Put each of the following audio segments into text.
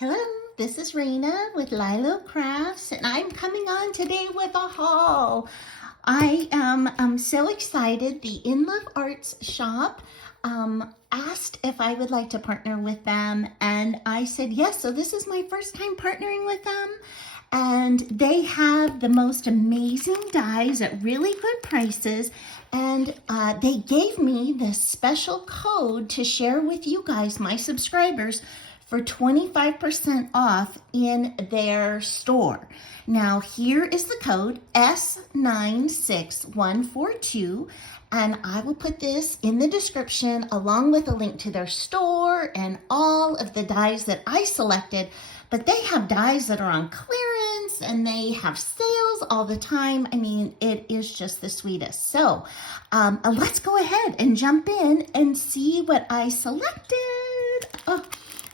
Hello, this is Raina with LYLO Crafts, and I'm coming on today with a haul. I am so excited. The In Love Arts shop asked if I would like to partner with them, and I said yes. So this is my first time partnering with them, and they have the most amazing dies at really good prices. And they gave me this special code to share with you guys, my subscribers, for 25% off in their store. Now, here is the code S96142, and I will put this in the description along with a link to their store and all of the dies that I selected. But they have dies that are on clearance and they have sales all the time. I mean, it is just the sweetest. So let's go ahead and jump in and see what I selected. Oh.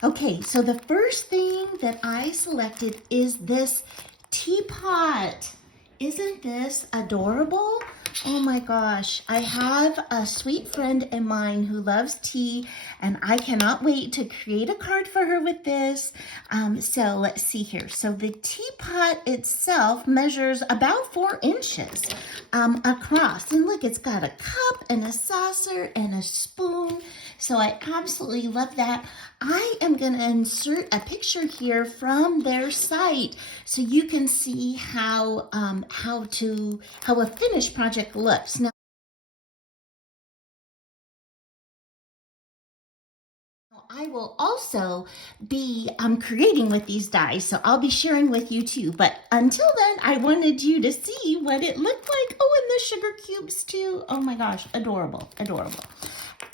Okay, so the first thing that I selected is this teapot. Isn't this adorable? Oh my gosh, I have a sweet friend of mine who loves tea, and I cannot wait to create a card for her with this. So let's see here. So the teapot itself measures about 4 inches across. And look, it's got a cup and a saucer and a spoon. So I absolutely love that. I am going to insert a picture here from their site so you can see how a finished project looks. Now, I will also be creating with these dies, so I'll be sharing with you too. But until then, I wanted you to see what it looked like. Oh, and the sugar cubes too. Oh my gosh, adorable, adorable.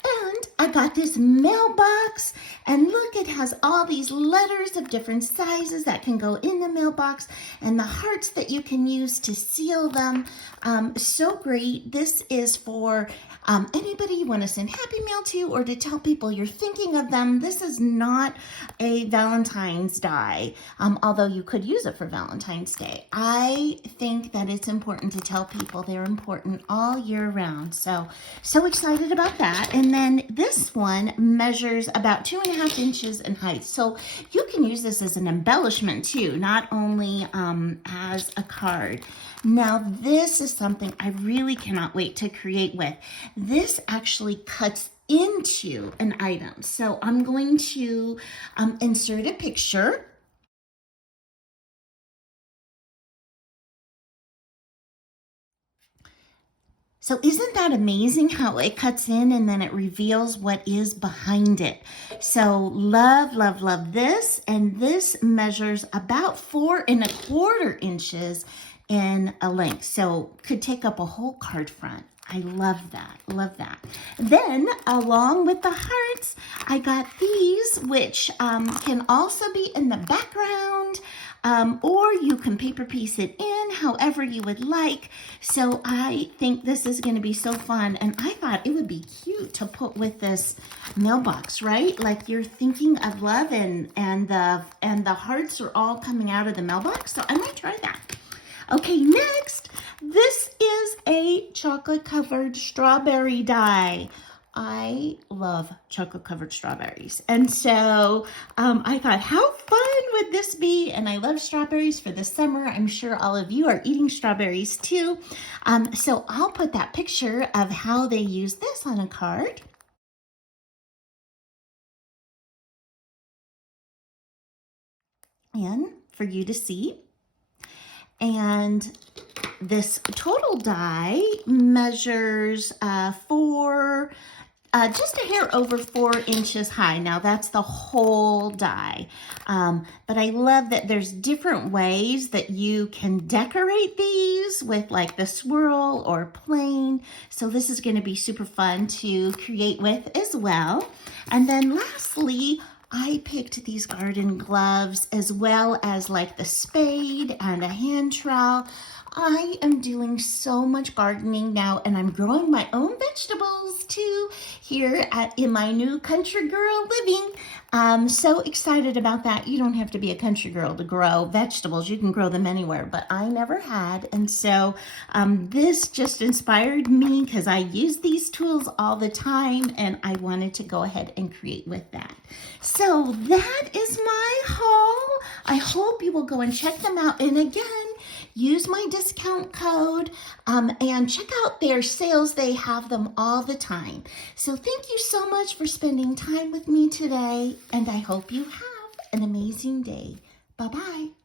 And I got this mailbox, and look, it has all these letters of different sizes that can go in the mailbox, and the hearts that you can use to seal them. So great. This is for anybody you want to send happy mail to, or to tell people you're thinking of them. This is not a Valentine's die, although you could use it for Valentine's Day. I think that it's important to tell people they're important all year round. So excited about that. And then this one measures about 2.5 inches in height. So you can use this as an embellishment too, not only as a card. Now, this is something I really cannot wait to create with. This actually cuts into an item. So I'm going to insert a picture. So isn't that amazing how it cuts in and then it reveals what is behind it? So love, love, love this. And this measures about 4.25 inches in a length. So could take up a whole card front. I love that, love that. Then along with the hearts, I got these, which can also be in the background, or you can paper piece it in however you would like. So I think this is going to be so fun, and I thought it would be cute to put with this mailbox, right? Like you're thinking of love, and the hearts are all coming out of the mailbox. So I might try that. Okay, next, this is a chocolate-covered strawberry die. I love chocolate-covered strawberries. And so I thought, how fun would this be? And I love strawberries for the summer. I'm sure all of you are eating strawberries too. So I'll put that picture of how they use this on a card. And for you to see. And this total die measures just a hair over 4 inches high. Now that's the whole die. But I love that there's different ways that you can decorate these with like the swirl or plain. So this is going to be super fun to create with as well. And then lastly, I picked these garden gloves as well as like the spade and a hand trowel. I am doing so much gardening now, and I'm growing my own vegetables too here in my new country girl living. I'm so excited about that. You don't have to be a country girl to grow vegetables. You can grow them anywhere, but I never had. And so this just inspired me because I use these tools all the time, and I wanted to go ahead and create with that. So that is my haul. I hope you will go and check them out. And again, use my discount code and check out their sales. They have them all the time. So thank you so much for spending time with me today, and I hope you have an amazing day. Bye-bye.